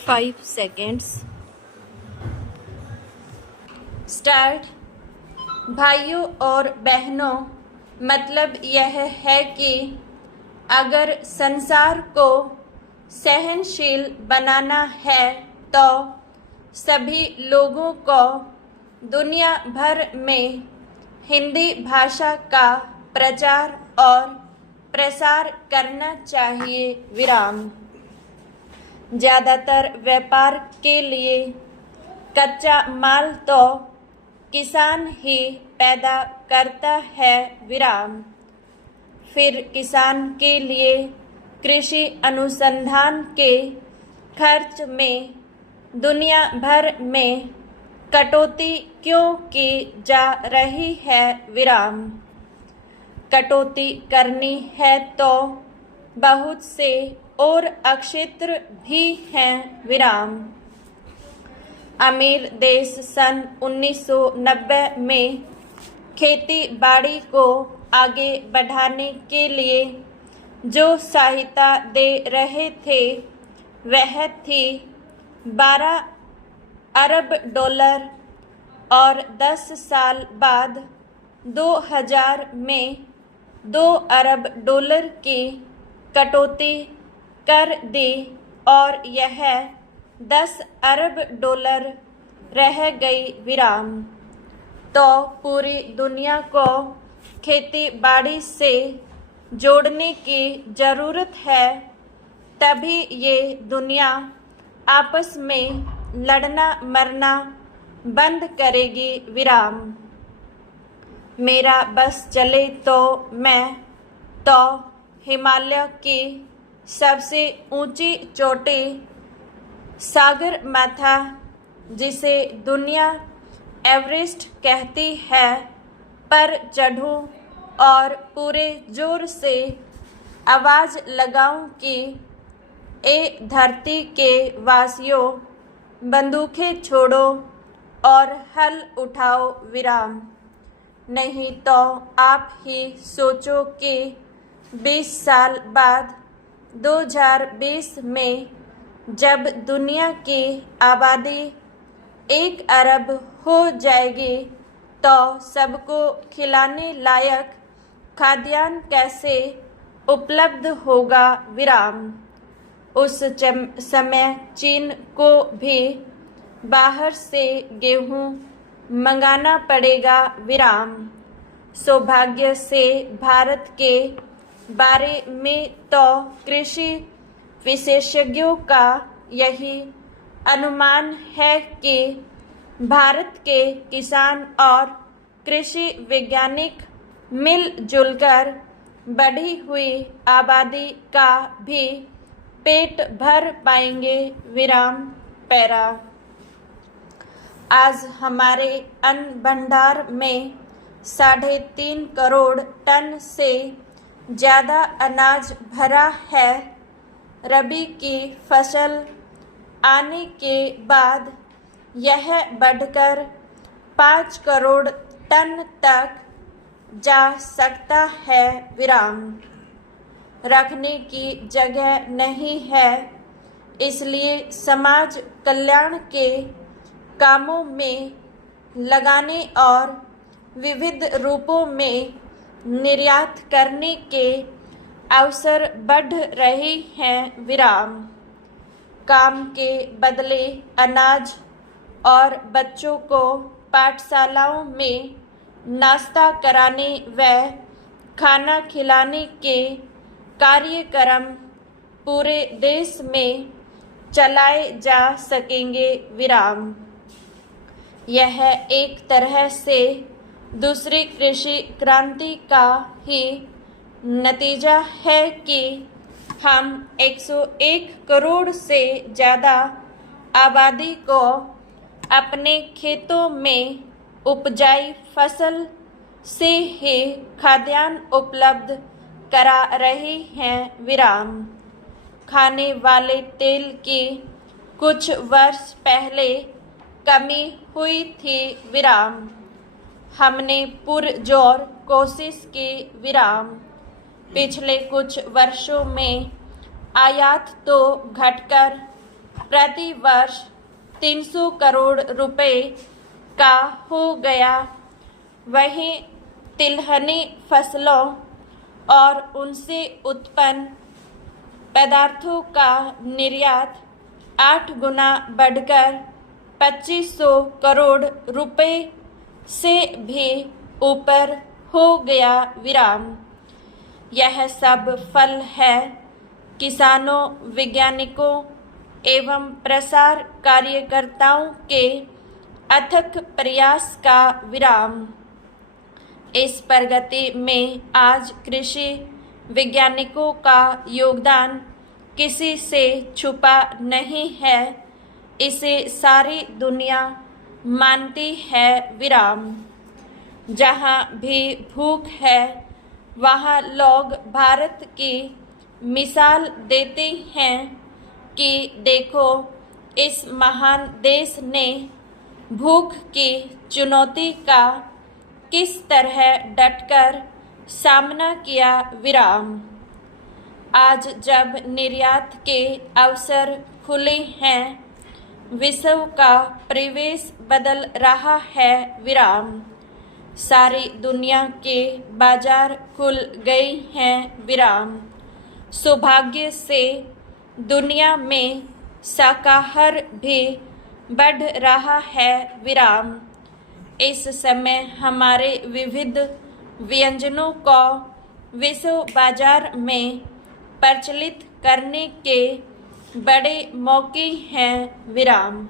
5 seconds. Start. भाइयों और बहनों, मतलब यह है कि अगर संसार को सहनशील बनाना है तो सभी लोगों को दुनिया भर में हिंदी भाषा का प्रचार और प्रसार करना चाहिए। विराम। ज़्यादातर व्यापार के लिए कच्चा माल तो किसान ही पैदा करता है। विराम। फिर किसान के लिए कृषि अनुसंधान के खर्च में दुनिया भर में कटौती क्यों की जा रही है। विराम। कटौती करनी है तो बहुत से और अक्षेत्र भी हैं। विराम। अमीर देश सन 1990 में खेती बाड़ी को आगे बढ़ाने के लिए जो सहायता दे रहे थे वह थी 12 अरब डॉलर और 10 साल बाद 2000 में 2 अरब डॉलर की कटौती कर दी और यह 10 अरब डॉलर रह गई। विराम। तो पूरी दुनिया को खेती बाड़ी से जोड़ने की ज़रूरत है, तभी ये दुनिया आपस में लड़ना मरना बंद करेगी। विराम। मेरा बस चले तो मैं तो हिमालय की सबसे ऊंची चोटी सागरमाथा, जिसे दुनिया एवरेस्ट कहती है, पर चढ़ूं और पूरे जोर से आवाज़ लगाऊं कि ए धरती के वासियों, बंदूकें छोड़ो और हल उठाओ। विराम। नहीं तो आप ही सोचो कि 20 साल बाद 2020 में जब दुनिया की आबादी 1 अरब हो जाएगी तो सबको खिलाने लायक खाद्यान्न कैसे उपलब्ध होगा। विराम। उस समय चीन को भी बाहर से गेहूं मंगाना पड़ेगा। विराम। सौभाग्य से भारत के बारे में तो कृषि विशेषज्ञों का यही अनुमान है कि भारत के किसान और कृषि वैज्ञानिक मिलजुल कर बढ़ी हुई आबादी का भी पेट भर पाएंगे। विराम। पैरा। आज हमारे अन्न भंडार में 3.5 करोड़ टन से ज़्यादा अनाज भरा है। रबी की फसल आने के बाद यह बढ़कर 5 करोड़ टन तक जा सकता है। विराम। रखने की जगह नहीं है, इसलिए समाज कल्याण के कामों में लगाने और विविध रूपों में निर्यात करने के अवसर बढ़ रहे हैं। विराम। काम के बदले अनाज और बच्चों को पाठशालाओं में नाश्ता कराने व खाना खिलाने के कार्यक्रम पूरे देश में चलाए जा सकेंगे। विराम। यह एक तरह से दूसरी कृषि क्रांति का ही नतीजा है कि हम 101 करोड़ से ज़्यादा आबादी को अपने खेतों में उपजाई फसल से ही खाद्यान्न उपलब्ध करा रहे हैं। विराम। खाने वाले तेल की कुछ वर्ष पहले कमी हुई थी। विराम। हमने पुरजोर कोशिश की। विराम। पिछले कुछ वर्षों में आयात तो घटकर प्रति वर्ष 300 करोड़ रुपए का हो गया। वहीं तिलहनी फसलों और उनसे उत्पन्न पदार्थों का निर्यात 8 गुना बढ़कर 2500 करोड़ रुपए से भी ऊपर हो गया। विराम। यह सब फल है किसानों, वैज्ञानिकों एवं प्रसार कार्यकर्ताओं के अथक प्रयास का। विराम। इस प्रगति में आज कृषि वैज्ञानिकों का योगदान किसी से छुपा नहीं है, इसे सारी दुनिया मानती है। विराम। जहाँ भी भूख है वहाँ लोग भारत की मिसाल देते हैं कि देखो इस महान देश ने भूख की चुनौती का किस तरह डटकर सामना किया। विराम। आज जब निर्यात के अवसर खुले हैं, विश्व का परिवेश बदल रहा है। विराम। सारी दुनिया के बाजार खुल गए हैं। विराम। सौभाग्य से दुनिया में शाकाहार भी बढ़ रहा है। विराम। इस समय हमारे विविध व्यंजनों को विश्व बाजार में प्रचलित करने के बड़े मौके हैं। विराम।